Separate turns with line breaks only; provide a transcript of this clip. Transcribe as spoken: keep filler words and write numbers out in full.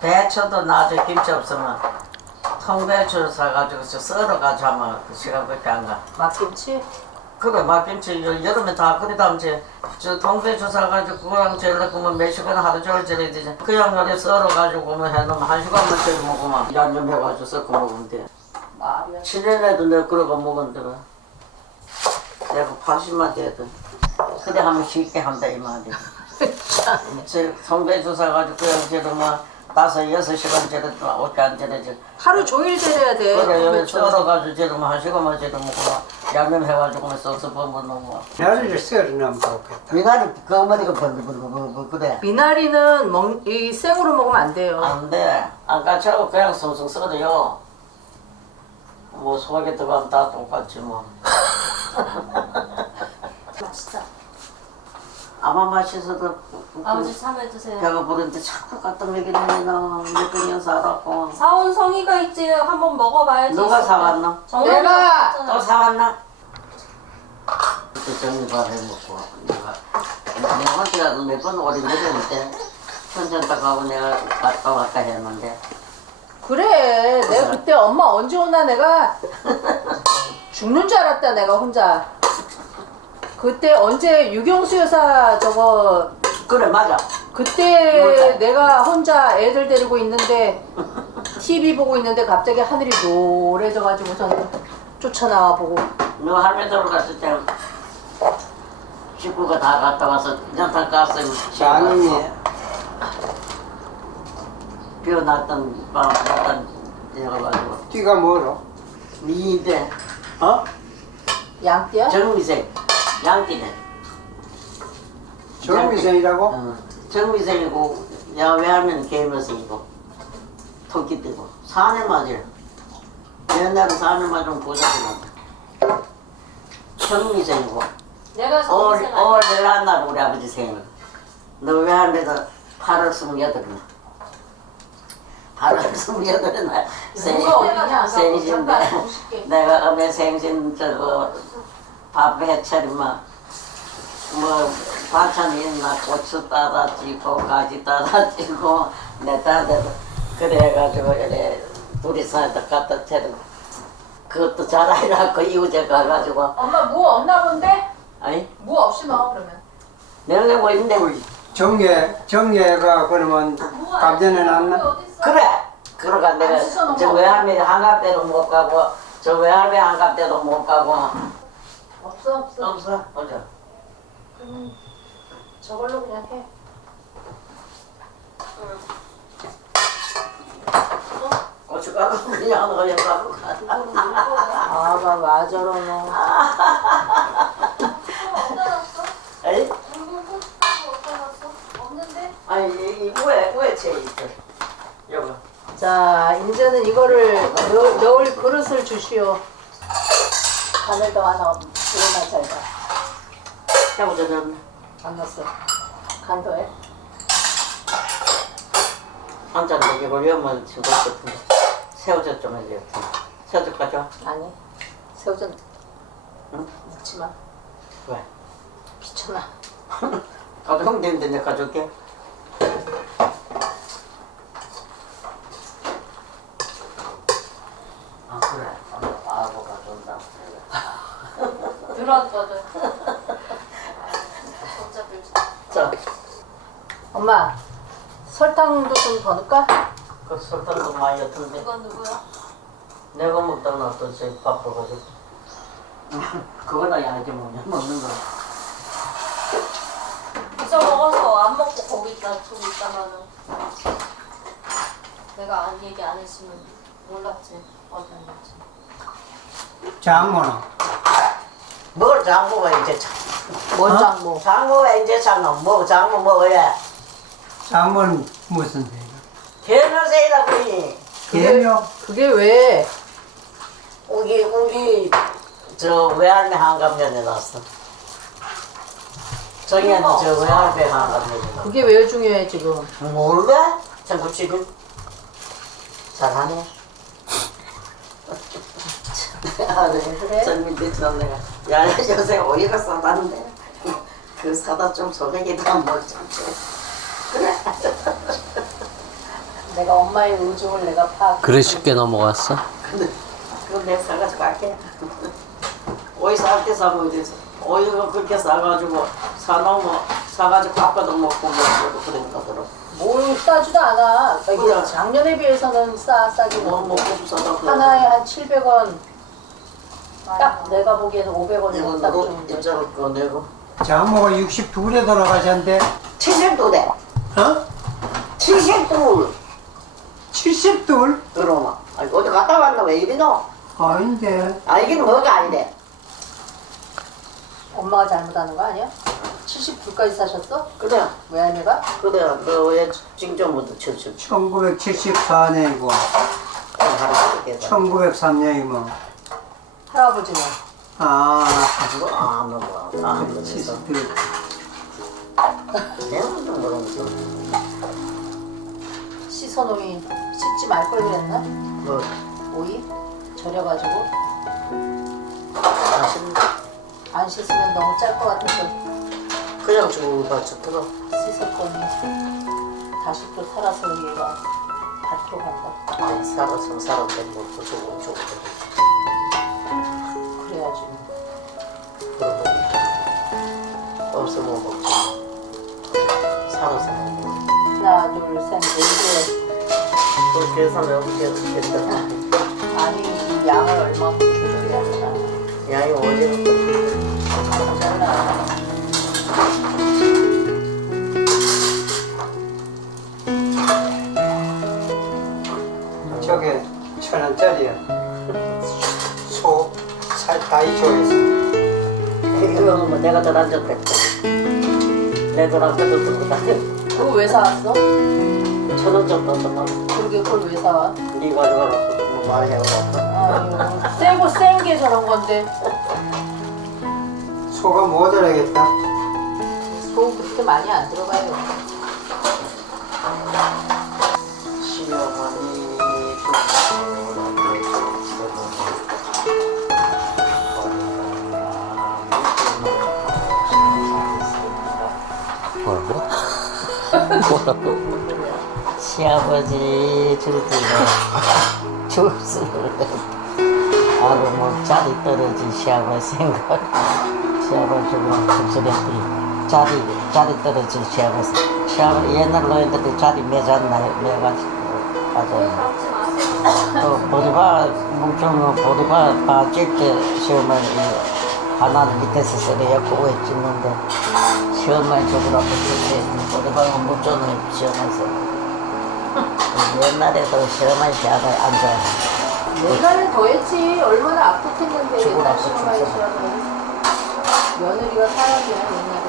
배추도 나중에 김치 없으면 통배추 사가지고 저 썰어가지고 하면 그 시간밖에 안 가.
막김치?
그래 막김치 여- 여름에 다 끓이다 이제 저 통배추 사가지고 그거랑 재려면 몇 시간 하루 종일 재려야 되지. 그냥 요리 썰어가지고 뭐 해놓으면 한 시간만 재려 먹으면 양념 해가지고 섞어 먹으면 돼.
말이야.
칠 년에도 내가 그러고 먹었는데 내가 팔십만 돼도 그래 하면 쉽게 한다 이 말이야. 저 통배추 사가지고 그냥 재려면 다섯 여섯 시간 재려도 어떻게 안 재려지.
하루 종일 데려야 돼.
그래 여기
그렇죠.
썰어가지고 재려면 한 시간만 재려 먹고 양념 해가지고 쏙쏙 버무려 놓으면
나를 썰어놓으면 좋겠다.
미나리 그 어머니가 버글버글 그래
미나리는 먹, 이 생으로 먹으면 안 돼요.
안돼 안 까치하고 그냥 쏙쏙 썰어요. 뭐 소화기 들어가면 다 똑같지 뭐.
맛있다.
아마 맛있어도
아버지 참여 드세요.
배가 부른데 자꾸 갖다 먹이는 나 몇백 년 살았고.
사온 성의가 있지. 한번 먹어봐야지.
누가
있을 때.
사왔나?
정말
내가!
또 사왔나? 그때 정리밥 해먹고 내가 내가 혼자 몇번 오래 내렸는데 혼자 가고 내가 갔다 왔다 했는데
그래. 내가 그때 엄마 언제 오나 내가 죽는 줄 알았다 내가 혼자. 그때 언제 유경수 여사 저거
그래 맞아.
그때
맞아.
내가 혼자 애들 데리고 있는데 티비 보고 있는데 갑자기 하늘이 노래져가지고선 쫓아나와 보고
너 할매들 갔을 때 식구가 다 갔다 와서 연탄 가스에
장인이
비어났던 밤 났던 데가가지고
띠가 뭐로?
미인데
어?
양띠야?
정미생 양띠네.
정미생이라고?
어, 정미생이고 야외하면 개미생이고 토끼띠고 사내 맞아요. 옛날에 사내 맞으면 보자기만 정미생이고
내가
올,
성생
올
아니야?
열한 날 우리 아버지 생일. 너 외할매도 팔월 스물여덟 날. 팔월 스물여덟 날 생일.
누가 어디냐?
생신인데
잠깐 오실게.
내가 어메 생신 저거 밥 해차리면 뭐 반찬이 있나 고추 따다 찌고 가지 따다 찌고 내 딸들 그래가지고 이래 둘이서 갖다 차리고 그것도 잘 알아갖고 이웃에 가가지고
엄마 무 없나 본데?
아니
무 없이 먹어 그러면.
내가 뭐 있는데
정예, 정예가 그러면 감전에 놨나?
그래 그러가 내가
안 씻어놓은
저
거
외할매 한갑대도 못 가고 저 외할매 한갑대도 못 가고
없어 없어.
없어 어저
그럼 저걸로 그냥 해.
고춧가루 그냥 그냥 가고 가.
아가 와 저러노.
어디다 놨어?
에이
물건 꽂고 어디다 놨어? 없는데?
아니 이 우에 우에 채 있어 여보
자 이제는 이거를 넣, 넣을 그릇을 주시오. 바늘도 하나 없나 잘가.
하고 저는
안 넣었어. 간도해.
한잔 먹이고 여면 죽을 것 같은데 새우젓 좀 해줘요. 새우젓 가져.
아니 새우젓
응?
넣지 마.
왜?
귀찮아.
가져오면 되는데 내가 가져올게. 아 그래. 아고 가져온다.
들었거든. 어차피
자,
엄마 설탕도 좀 더 넣을까?
그 설탕도 많이 옅은데
이건 누구야?
내가 먹다 놔뒀어 바빠가지고. 그거나 양지 뭐냐 먹는 거.
부서 먹어서 안 먹고 거기 있다 두고 있다가는 내가 안 얘기 안 했으면 몰랐지 어디 갔지.
장모는?
뭘 장모가 이제 장.
뭔 장모?
장모가 이제 장모 뭐 장모 먹어야.
장모는 무슨 새가?
개노새이다 그니.
개묘?
그게 왜?
우리 우리 저 외할매 한갑년에 났어. 정희는 저 외할매 한갑년에 났어.
그게 왜 중요해 지금?
몰라? 전부 지금 잘하네. 아, 네.
그래?
젊은이 참 내가 야 요새 오이가 싸다는데 그 사다 좀 소백이도 안 먹지. 그래.
내가 엄마의 의중을 내가 파악.
그래 쉽게 넘어갔어?
근데 그건 내가 사가지고 갈게. 오이 쌀 때 사고 이래서 오이가 그렇게 싸가지고 사놓으면 사가지고 깎아도 먹고 먹고 그런 거더라고.
뭘 싸지도 않아. 이게
그래.
작년에 비해서는 싸 싸긴
뭐
먹고
먹고 싸다 그래.
하나에 한 칠백 원. 딱 내가 보기에는 오백
이거
원이면 딱
너도
좋은데.
입장을 꺼내고
장모가 육십이에 돌아가셨는데
칠십두대
어?
칠십두
칠십이?
들어오마. 아니, 어디 갔다 왔나 왜 이리노?
아닌데
아 이게 뭐가 아니래.
엄마가 잘못하는 거 아니야? 칠십구까지 사셨어?
그래
외할매가?
그래 너왜 징조부터 칠십
천구백칠십사 년이고
할아버지께서
천구백삼 년이고
할아버지는?
아
뭐 아무 뭐 아무 짓어
칠십이.
내가 또 모르면서
씻어놓이 씻지 말 걸 그랬나?
뭐
오이? 절여가지고
맛있는
안 씻으면 너무 짤 것 같아서
그냥 주고 받쳤더라.
씻었더니 다시 또 살아서 얘가 밭으로 간다.
네, 살아서 살았대 먹고 주고 주고
그래야지.
그러고 없으면 먹지. 살아서 먹고
하나 둘셋네
그 계산을 어떻게 했다.
개. 아니 이 양을 얼마큼 조절해야 되나?
양이 어제부터
잘라.
저게 천 원짜리야 소 살 다이소에서
이거는 뭐 내가 더 앉았겠다. 내가 아까도 들고 다녔.
그거 왜 사왔어?
천원 정도 더
그러게 그걸 왜 사와?
네 가져가라고 뭐 말해요.
아유 세고 센 게 저런 건데
소가 모자라겠다
소 그렇게 많이 안 들어가요.
시어머니
뭐라고? 뭐라고?
시아버지 줄때가 죽었으면 아고 뭐 자리 떨어진 시아버지 생각 시아버지 죽으면 씁쓸했지 자리 자리 떨어진 시아버지 시아버지 옛날 노인들이 자리 매잖나요 매가지고 맞아요 또 보리바 뭉쳐놓은 보리바 빠질 때 시어머니 하나는 밑에서 쓰레였고 위에 찍는데 시어머니 죽으라고 그때 보리바가 뭉쳐놓은 시어머니 옛날에도 시어머니 시아가 앉아
옛날에 더 했지. 얼마나 악독했는데
죽으라고
옛날 시어머니
죽으라고.
시어머니 며느리가 사람이야 옛날에.